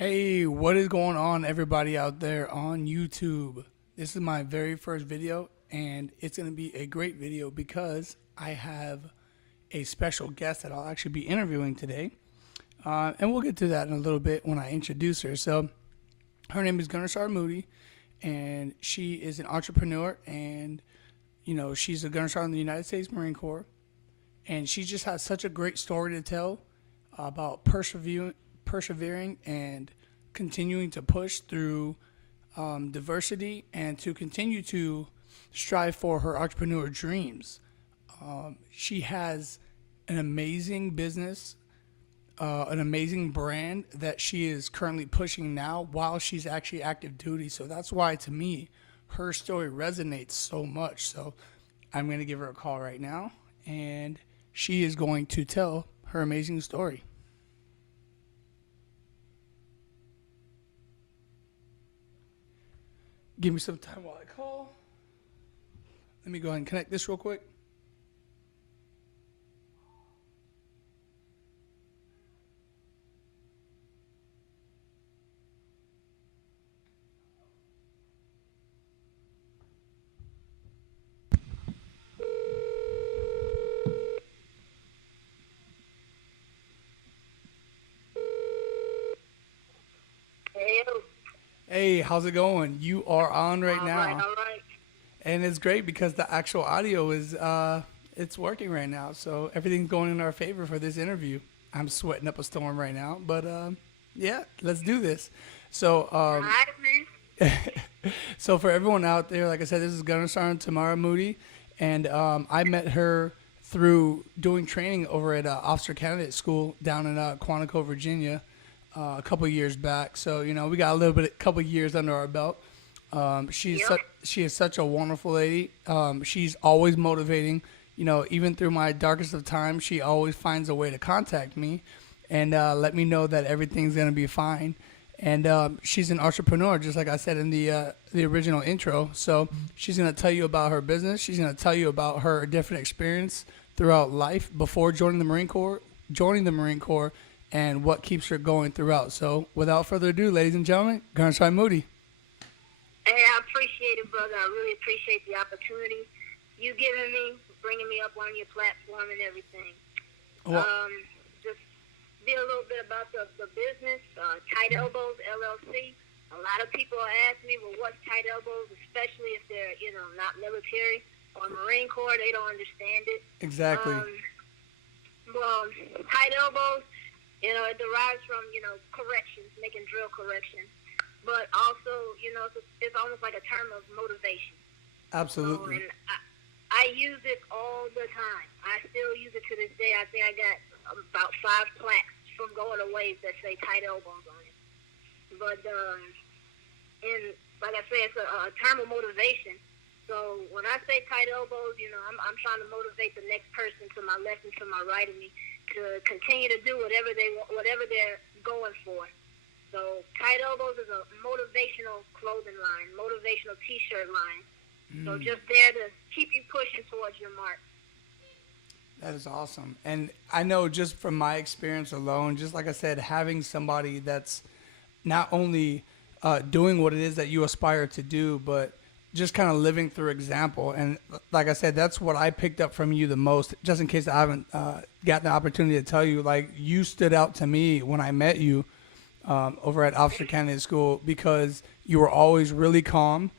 Hey, what is going on, everybody out there on YouTube? This is my very first video, and it's going to be a great video because I have a special guest that I'll actually be interviewing today. And we'll get to that in a little bit when I introduce her. So, her name is GySgt Moody, and she is an entrepreneur, and she's a gunner sergeant in the United States Marine Corps, and she just has such a great story to tell about persevering and continuing to push through diversity and to continue to strive for her entrepreneur dreams. She has an amazing business, an amazing brand that she is currently pushing now while she's actually active duty. So that's why, to me, her story resonates so much. So I'm going to give her a call right now, and she is going to tell her amazing story. Give me some time while I call. Let me go ahead and connect this real quick. Hey, Hey, how's it going? You are on right all right, now. all right. And it's great because the actual audio is it's working right now. So everything's going in our favor for this interview. I'm sweating up a storm right now, but yeah, let's do this. So All right, man. so for everyone out there, like I said, this is Gunner Sergeant TAMARA Moody, and I met her through doing training over at Officer Candidate School down in Quantico, Virginia, a couple years back. So we got a couple years under our belt. Yep. She is such a wonderful lady. She's always motivating. Even through my darkest of times, she always finds a way to contact me and let me know that everything's gonna be fine. And she's an entrepreneur, just like I said in the original intro. So she's gonna tell you about her business. She's gonna tell you about her different experience throughout life before joining the Marine Corps, and what keeps her going throughout. So without further ado, ladies and gentlemen, GySgt Moody. Hey, I appreciate it, brother. I really appreciate the opportunity you giving me, bringing me up on your platform and everything. Well, Just be a little bit about the business, Tight Elbows LLC. A lot of people ask me, well, what's Tight Elbows, especially if they're, not military or Marine Corps. They don't understand it. exactly. Well, Tight Elbows, it derives from, corrections, making drill corrections. But also, it's almost like a term of motivation. Absolutely. And I use it all the time. I still use it to this day. I think I got about 5 plaques from going away that say Tight Elbows on it. But, and like I say, it's a term of motivation. So when I say tight elbows, I'm trying to motivate the next person to my left and to my right of me to continue to do whatever they're going for. So Tight Elbows is a motivational clothing line, motivational T-shirt line. So just there to keep you pushing towards your mark. That is awesome. And I know just from my experience alone, just like I said, having somebody that's not only doing what it is that you aspire to do, but just kind of living through example. And like I said, that's what I picked up from you the most, just in case I haven't gotten the opportunity to tell you. Like, you stood out to me when I met you over at Officer Candidate School because you were always really calm.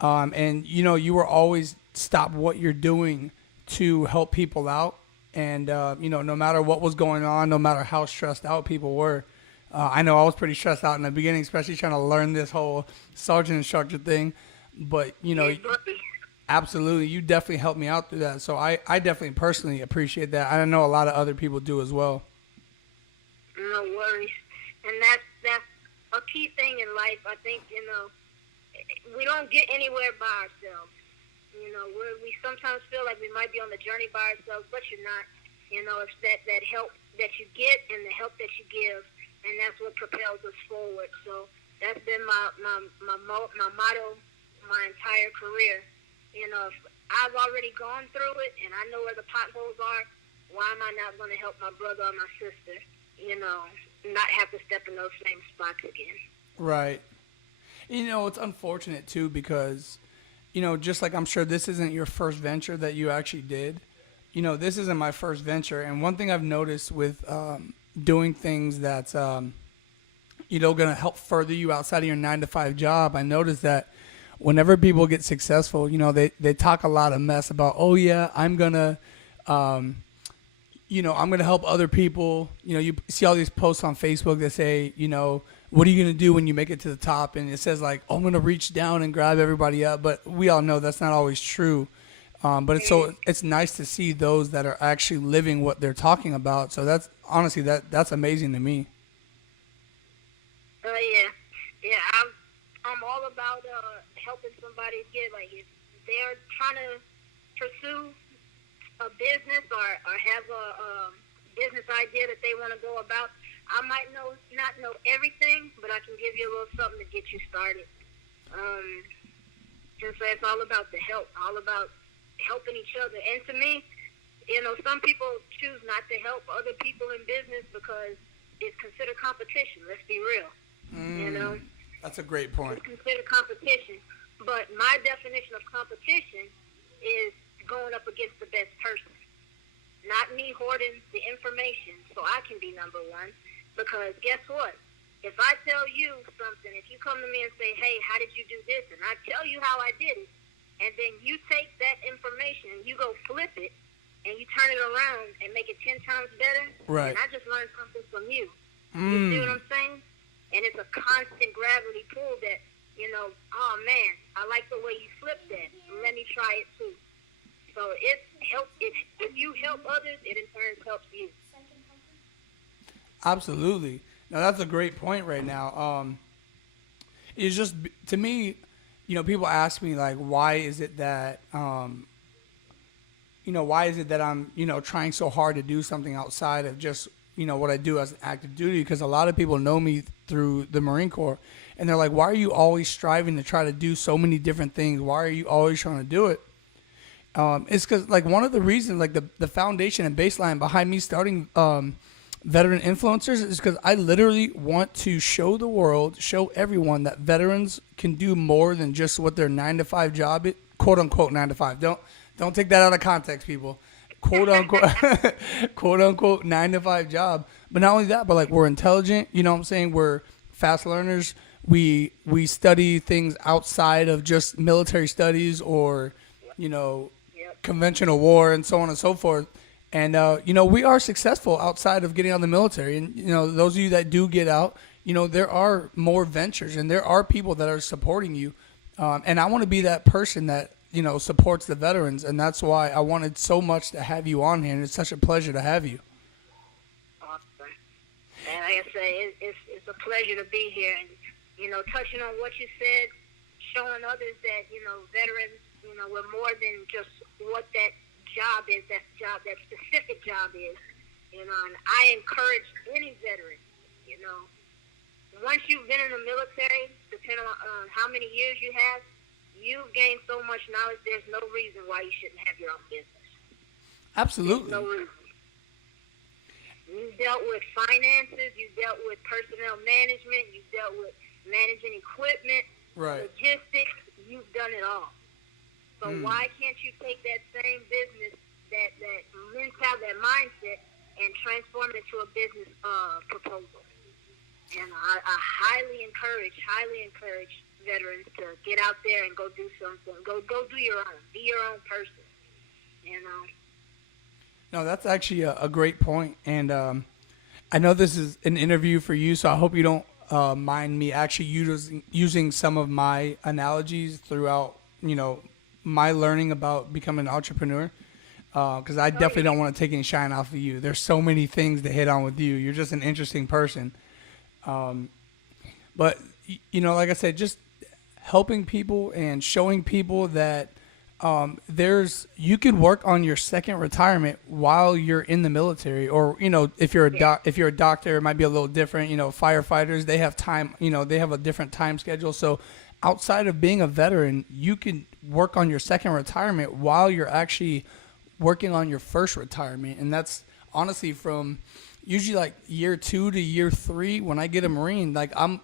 And, you were always stop what you're doing to help people out. And, no matter what was going on, no matter how stressed out people were, I know I was pretty stressed out in the beginning, especially trying to learn this whole sergeant instructor thing. But, absolutely, you definitely helped me out through that. So I definitely personally appreciate that. I know a lot of other people do as well. No worries. And that's a key thing in life. I think, we don't get anywhere by ourselves. We sometimes feel like we might be on the journey by ourselves, but you're not. It's that help that you get and the help that you give, and that's what propels us forward. So that's been my motto my entire career. If I've already gone through it and I know where the potholes are, why am I not going to help my brother or my sister? not have to step in those same spots again. Right. You know, it's unfortunate too because, you know, just like I'm sure this isn't your first venture that you actually did. You know, this isn't my first venture, and one thing I've noticed with doing things that's you know, going to help further you outside of your 9-to-5 job, I noticed that whenever people get successful, you know, they talk a lot of mess about, oh yeah, I'm gonna you know, I'm going to help other people. You know, you see all these posts on Facebook that say, you know, what are you going to do when you make it to the top? And it says like, oh, I'm going to reach down and grab everybody up. But we all know that's not always true. But it's nice to see those that are actually living what they're talking about. So that's honestly, that's amazing to me. Yeah. I'm all about helping somebody get, like, if they're trying to pursue a business or have a business idea that they want to go about. I might not know everything, but I can give you a little something to get you started. Just so it's all about the help, all about helping each other. And to me, you know, some people choose not to help other people in business because it's considered competition. Let's be real. You know, that's a great point. It's considered competition, but my definition of competition is going up against the best person. Not me hoarding the information so I can be number one. Because guess what? If I tell you something, if you come to me and say, hey, how did you do this? And I tell you how I did it, and then you take that information and you go flip it and you turn it around and make it 10 times better, right? And I just learned something from you. You see what I'm saying? And it's a constant gravity pull that, you know, oh man, I like the way you flipped that. Let me try it too. So if you help others, it in turn helps you. Absolutely. Now that's a great point right now. It's just, to me, you know, people ask me like, why is it that, you know, why is it that I'm, you know, trying so hard to do something outside of just, you know, what I do as an active duty? Because a lot of people know me through the Marine Corps, and they're like, why are you always striving to try to do so many different things? Why are you always trying to do it? It's because, like, one of the reasons, like, the foundation and baseline behind me starting veteran influencers is because I literally want to show the world, show everyone that veterans can do more than just what their 9-to-5 job is, quote unquote 9-to-5. Don't take that out of context, people. Quote unquote, quote unquote 9-to-5 job. But not only that, but like we're intelligent. You know what I'm saying? We're fast learners. We study things outside of just military studies or, you know, conventional war and so on and so forth. And, you know, we are successful outside of getting out of the military. And, you know, those of you that do get out, you know, there are more ventures and there are people that are supporting you. And I want to be that person that, you know, supports the veterans. And that's why I wanted so much to have you on here. And it's such a pleasure to have you. Awesome. And like I say, it's a pleasure to be here. And, you know, touching on what you said, showing others that, you know, veterans, you know, we're more than just what that job is, that specific job is, you know, and I encourage any veteran, you know, once you've been in the military, depending on how many years you have, you've gained so much knowledge, there's no reason why you shouldn't have your own business. Absolutely. There's no reason. You've dealt with finances, you've dealt with personnel management, you've dealt with managing equipment, right, logistics, you've done it all. So why can't you take that same business, that mentality, that mindset, and transform it into a business proposal? And I highly encourage veterans to get out there and go do something. Go do your own. Be your own person. You know. No, that's actually a great point. And I know this is an interview for you, so I hope you don't mind me actually using some of my analogies throughout, you know, my learning about becoming an entrepreneur, because I definitely don't want to take any shine off of you. There's so many things to hit on with you. You're just an interesting person. But, you know, like I said, just helping people and showing people that you can work on your second retirement while you're in the military. Or, you know, if you're a doctor, it might be a little different. You know, firefighters, they have time, you know, they have a different time schedule. So outside of being a veteran, you can work on your second retirement while you're actually working on your first retirement. And that's honestly from, usually like year 2 to year 3 when I get a Marine, like I'm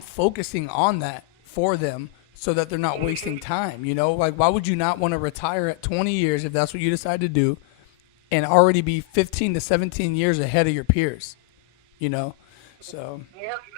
focusing on that for them so that they're not wasting time. You know, like why would you not want to retire at 20 years if that's what you decide to do, and already be 15 to 17 years ahead of your peers? You know, so Yep.